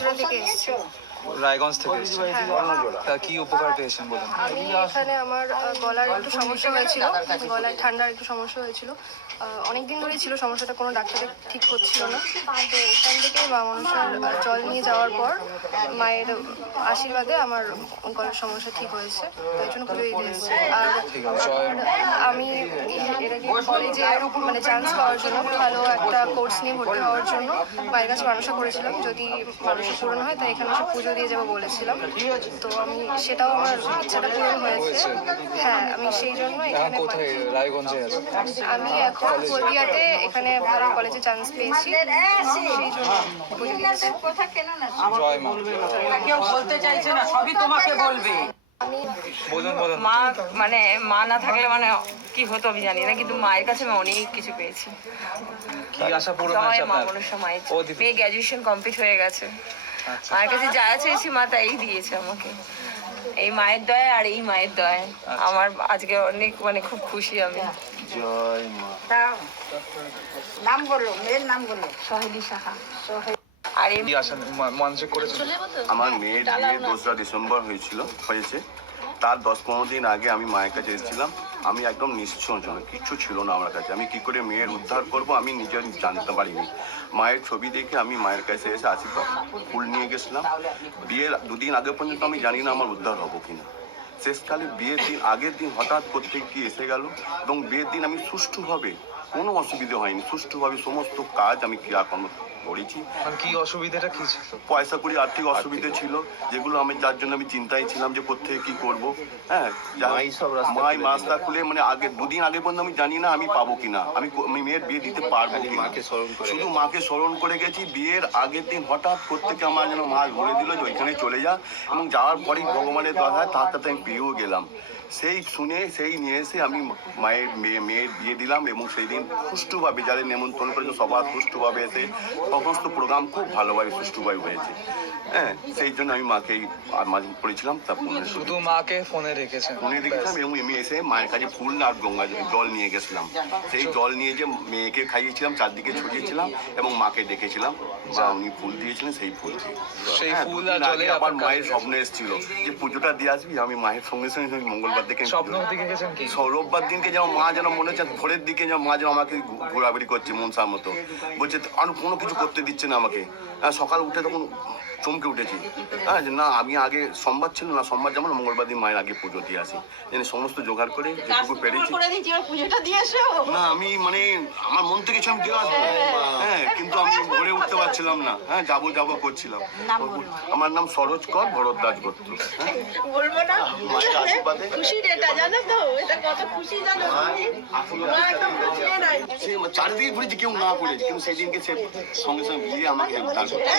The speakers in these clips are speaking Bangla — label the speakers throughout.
Speaker 1: নজরা থেকে এসেছি
Speaker 2: রায়গঞ্জ থেকে এসেছেন। তা কি উপকার পেয়েছেন বলুন?
Speaker 1: আমি এখানে আমার গলার একটু সমস্যা হয়েছিল। গলায় ঠান্ডার একটু সমস্যা হয়েছিল। অনেক দিন ধরেই ছিল সমস্যাটা কোনো ডাক্তারে ঠিক হচ্ছিল না। তো এখান থেকে মা মনসার আহ, জল নিয়ে যাওয়ার পর মায়ের আশীর্বাদে আমার গলার সমস্যা ঠিক হয়েছে তাই জন্য পুজো দিতে এসেছি। আর। আমি এর আগে কলেজে মানে চান্স পাওয়ার জন্য ভালো একটা কোর্স নিয়ে ভর্তি হওয়ার জন্য মায়ের কাছে মানুষও করেছিলাম। যদি মানুষের পূরণ হয় তাই এখানে এসে পুজো দিয়ে যাব বলেছিলাম। তো আমি সেটাও আমার ইচ্ছাটা পূরণ হয়েছে। হ্যাঁ আমি সেই জন্য
Speaker 2: এখানে
Speaker 1: আমি এখন হলদিয়াতে এখানে ভালো কলেজে চান্স পেয়েছি। সেই জন্য
Speaker 2: জয় মা।
Speaker 3: কেউ বলতে চাইছে না সবই তোমাকে বলবে।
Speaker 4: মা মানে মা না থাকলে মানে কি হতো আমি জানি না কিন্তু মায়ের কাছে আমি অনেক কিছু পেয়েছি।
Speaker 2: কি আশা পূরণ হয়েছে আপনার
Speaker 4: মনসা মায়ের। মেয়ে গ্র্যাজুয়েশন কমপ্লিট হয়ে গেছে।
Speaker 2: আচ্ছা।
Speaker 4: মায়ের কাছে যা চেয়েছি মা তাই দিয়েছে আমাকে। এই মায়ের দয়া আর এই মায়ের দয়া
Speaker 2: আচ্ছা।
Speaker 4: আমার আজকে অনেক মানে খুব খুশি আমি।
Speaker 2: জয় মা
Speaker 3: নাম বলো মেয়ের নাম বলো
Speaker 4: সহেলি সাহা আর এই
Speaker 2: কি আশা মা- মানসিক করেছেন
Speaker 5: আমার মেয়ের বিয়ে দোসরা ডিসেম্বর হয়েছিল হয়েছে। তার দশ পনেরো দিন আগে আমি মায়ের কাছে এসেছিলাম। আমি একদম নিশ্চয় ছিল কিচ্ছু ছিল না আমার কাছে। আমি কি করে মেয়ের উদ্ধার করব আমি নিজের জানতে পারিনি। মায়ের ছবি দেখে আমি মায়ের কাছে এসে আশীর্বাদ ফুল নিয়ে গেছিলাম। বিয়ের দুদিন আগে পর্যন্ত আমি জানি না আমার উদ্ধার হব কিনা। শেষকালে বিয়ের দিন আগের দিন হঠাৎ করতে গিয়ে এসে গেল এবং বিয়ের দিন আমি সুষ্ঠুভাবে কোনো অসুবিধে হয়নি। সুষ্ঠুভাবে সমস্ত কাজ আমি ক্রিয়াকর্ম করেছি।
Speaker 2: মানে কি অসুবিধাটা কি ছিল?
Speaker 5: পয়সা করি আর্থিক অসুবিধে ছিল যেগুলো আমি যার জন্য আমি চিন্তায় ছিলাম যে কোথেকে কি করব। হ্যাঁ
Speaker 2: মাই সব রাস্তা খুলে
Speaker 5: মানে আগে দুদিন আগে পর্যন্ত আমি জানি না আমি পাবো কিনা। আমি আমি মেয়ের বিয়ে দিতে পারব কিনা।
Speaker 2: মাকে স্মরণ করে
Speaker 5: শুধু মাকে স্মরণ করে গেছি বিয়ের আগের দিন হঠাৎ প্রত্যেকে আমার যেন মা ধরে দিল যে ওইখানে চলে যা। এবং যাওয়ার পরেই ভগবানের দয়া তার সাথে আমি পেয়েও গেলাম। সেই শুনে সেই নিয়ে এসে আমি মায়ের মেয়ে মেয়ের বিয়ে দিলাম এবং সেই দিন সুষ্ঠুভাবে যাদের নেমন্তন্ন করেছে সবার সুষ্ঠুভাবে এসে সমস্ত প্রোগ্রাম খুব ভালোভাবে সুষ্ঠুভাবে হয়েছে। হ্যাঁ সেই জন্য আমি মাকে মাঝে করেছিলাম তার ফোনে
Speaker 2: শুধু মাকে ফোনে রেখেছেন।
Speaker 5: ফোনে দেখেছিলাম এবং আমি এসে মায়ের কাছে ফুল আর গঙ্গা জল- নিয়ে গেছিলাম। সেই জল নিয়ে যে মেয়েকে খাইয়েছিলাম চারদিকে ছড়িয়েছিলাম এবং মাকে ডেকেছিলাম মা উনি ফুল দিয়েছিলেন সেই ফুল দিয়ে।
Speaker 2: সেই
Speaker 5: হ্যাঁ,
Speaker 2: ফুল
Speaker 5: আবার মায়ের স্বপ্ন এসেছিল যে পুজোটা দিয়ে আসবি আমি মায়ের সঙ্গে সঙ্গে সঙ্গে মঙ্গলবার
Speaker 2: স্বপ্ন দিকে গেছেন কি?
Speaker 5: রোববার দিনকে যেন মা যেন মনে হচ্ছে ভোরের দিকে যেন মা যেন আমাকে ঘোরাঘুরি করছে মনসার মতো। বলছে আর কোনো কিছু করতে দিচ্ছে না আমাকে। হ্যাঁ, সকাল উঠে তখন চমকে উঠেছি। হ্যাঁ যে না আমি আগে সোমবার ছিল না সোমবার যেমন মঙ্গলবার দিন মায়ের আগে পুজো দিয়ে আসি। যেন সমস্ত জোগাড় করে যেটুকু পেরেছি। না আমি মানে আমার মন থেকে কিছু আমি দিয়ে আসব। হ্যাঁ কিন্তু আমি ভরে উঠতে পারছিলাম না। হ্যাঁ যাব যাব করছিলাম। আমার নাম সরোজ কর ভরদ্বাজ গোত্র। হ্যাঁ।
Speaker 6: বলব না?
Speaker 5: মায়ের আশীর্বাদে।
Speaker 6: খুশির এটা জানো তো? এটা কত খুশি জানো তুমি মা একদম খুশি নাই।
Speaker 5: সে চারিদিকে ঘুরেছি কেউ না করেছে কিন্তু সেদিনকে সে সঙ্গে সঙ্গে আমাকে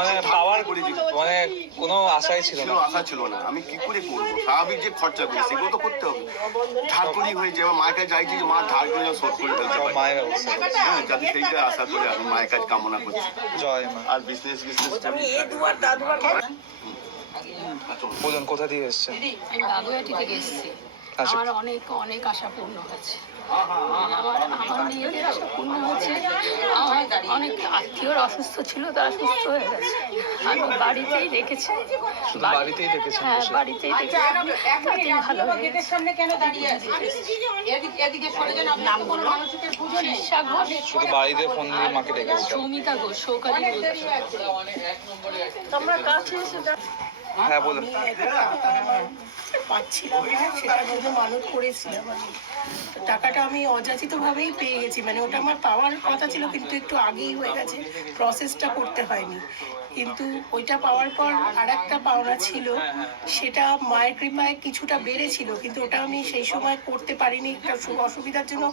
Speaker 2: মানে পাওয়ার
Speaker 5: করেছি
Speaker 2: মানে কোনো আশাই ছিল না
Speaker 5: আশা ছিল না আমি কি করে করব স্বাভাবিক যে খরচা করি সেগুলো তো করতে হবে ধার করি হয়েছে এবার মায়ের কাছে চাইছি যে মা ধার করে যেন শোধ করে ফেলতে
Speaker 2: মায়ের
Speaker 5: হ্যাঁ যাতে সেইটা আশা করে আমি মায়ের কাছে কামনা করছি
Speaker 2: জয় মা
Speaker 5: আর বিজনেস বিজনেস
Speaker 2: বলুন কোথা দিয়ে এসছেন
Speaker 7: বাগুয়াটি থেকে এসেছি
Speaker 2: আচ্ছা।
Speaker 7: আমার অনেক অনেক আশা পূর্ণ হয়েছে আমার আমার মেয়েদের আশা পূর্ণ হয়েছে অনেক আত্মীয়র অসুস্থ ছিল তারা সুস্থ হয়ে গেছে। আমি বাড়িতেই দেখেছি
Speaker 2: বাড়িতেই দেখেছেন
Speaker 7: হ্যাঁ বাড়িতেই দেখেছি ভালো হয়ে
Speaker 3: সামনে কেন দাঁড়িয়ে আছে? এদিকে এদিকে সরে যান
Speaker 7: নাম বলল শীর্ষা ঘোষ।
Speaker 2: শুধু বাড়িতে ফোন দিয়ে মাকে ডেকেছেন
Speaker 7: সৌমিতা ঘোষ সৌকালী ঘোষ।
Speaker 6: তোমরা কাছে এসে
Speaker 2: হ্যাঁ বলুন
Speaker 8: পাচ্ছিলাম না সেটার জন্য মানত করেছিলাম আমি। টাকাটা আমি অযাচিতভাবেই পেয়ে গেছি মানে ওটা আমার পাওয়ার কথা ছিল কিন্তু একটু আগেই হয়ে গেছে প্রসেসটা করতে হয়নি। কিন্তু ওইটা পাওয়ার পর আর একটা পাওনা ছিল সেটা মায়ের কৃপায় কিছুটা বেড়েছিল কিন্তু ওটা আমি সেই সময় করতে পারিনি একটা অসুবিধার জন্য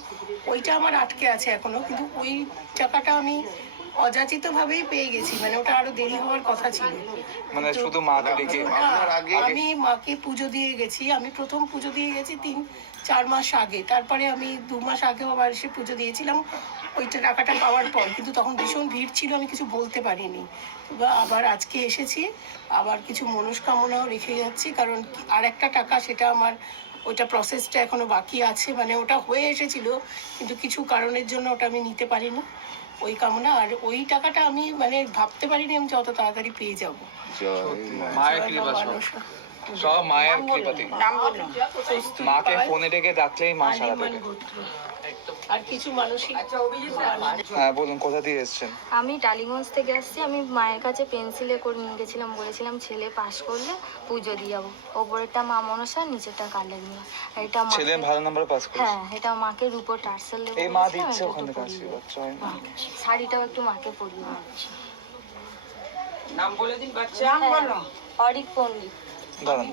Speaker 8: ওইটা আমার আটকে আছে এখনও কিন্তু ওই টাকাটা আমি অযাচিতভাবেই পেয়ে গেছি মানে ওটা আরও দেরি হওয়ার কথা ছিল।
Speaker 2: মানে শুধু মাকে ডেকে
Speaker 8: আমি মাকে পুজো দিয়ে গেছি আমি প্রথম পুজো দিয়ে গেছি তিন চার মাস আগে তারপরে আমি দু মাস আগেও আবার এসে পুজো দিয়েছিলাম। ওইটা টাকাটা পাওয়ার পর কিন্তু তখন ভীষণ ভিড় ছিল আমি কিছু বলতে পারিনি। বা আবার আজকে এসেছি আবার কিছু মনস্কামনাও রেখে যাচ্ছি কারণ আর একটা টাকা সেটা আমার ওইটা প্রসেসটা এখনও বাকি আছে মানে ওটা হয়ে এসেছিল কিন্তু কিছু কারণের জন্য ওটা আমি নিতে পারিনি ওই কামনা। আর ওই টাকাটা আমি মানে ভাবতে পারিনি আমি যত তাড়াতাড়ি পেয়ে যাব।
Speaker 2: সব। সব মায়ের কৃপাতে মাকে ফোনে ডেকে ডাকলেই মা সারা দেবে
Speaker 8: আর কিছু মানসিক
Speaker 2: হ্যাঁ বলুন কোথা দিয়ে এসেছেন?
Speaker 9: আমি টালিগঞ্জ থেকে আসছি। আমি মায়ের কাছে পেন্সিলে করে নিয়ে গেছিলাম বলেছিলাম ছেলে পাস করলে পুজো দিয়ে যাব। ওপরেরটা মা মনসা নিচেরটা কালে নিয়ে এটা মা
Speaker 2: ছেলে ভালো নাম্বার পাস করেছে।
Speaker 9: হ্যাঁ এটা মাকে রূপো টার্সেল
Speaker 2: এই মা দিচ্ছে ওখান সবাই
Speaker 9: দাও। শাড়িটাও একটু মাকে পরিয়ে
Speaker 3: নাম বলে দিন বাচ্চা। নাম
Speaker 9: অরিক পণ্ডিত।
Speaker 2: দাঁড়ান।